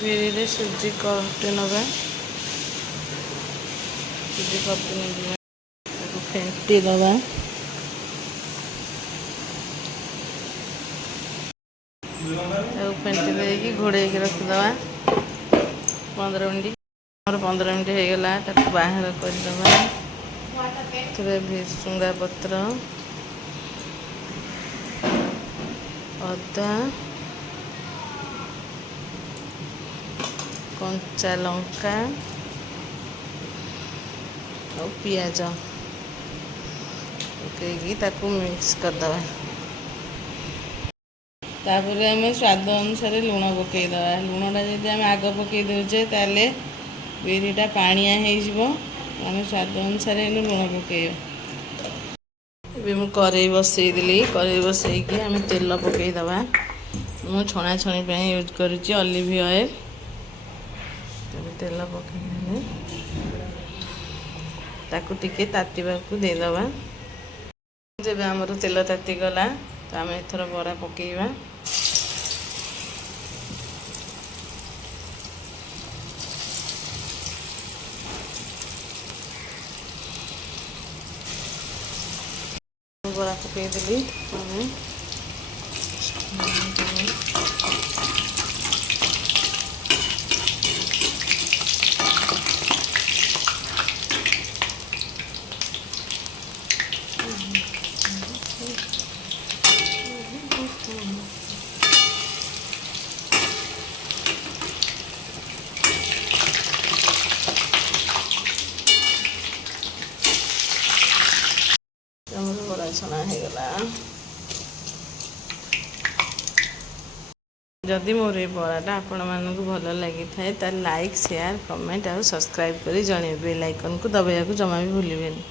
बिरी सुजी कपटे नवा सुजी कपटे नहीं फेंटी दवा फेंटी देकी घोड़े रखीदे 15 मिनट 15 मिनट हो गला बाहर करदे भुसुंगा पत्र अदा कंचा लंका और पियाज पकईकी मिक्स करदे तापर आम स्वाद अनुसार लुण पकईदे लुणटा जब आम आग पकई दौचे ताले बिरीटा पानिया आम स्वाद अनुसार लुण पकईबा ये मुझे कड़े बसईदी कड़े बसईकी आम तेल पकईदे मु छणा छणी यूज करुच्ची ऑलिव ऑयल तेल पकईदे ताकू टिके तातीबाकू देदबा जब आमर तेल ताती गला तो आम एथर बरा पकईबा बरा पकईदेली बड़ा छना होगला जदि मोर ये बराटा आपण मानक भल लगी था लाइक शेयर कमेंट और सब्सक्राइब करी जन बेल आइकन को दबाइବାକୁ जमा भी भूलिबेनी।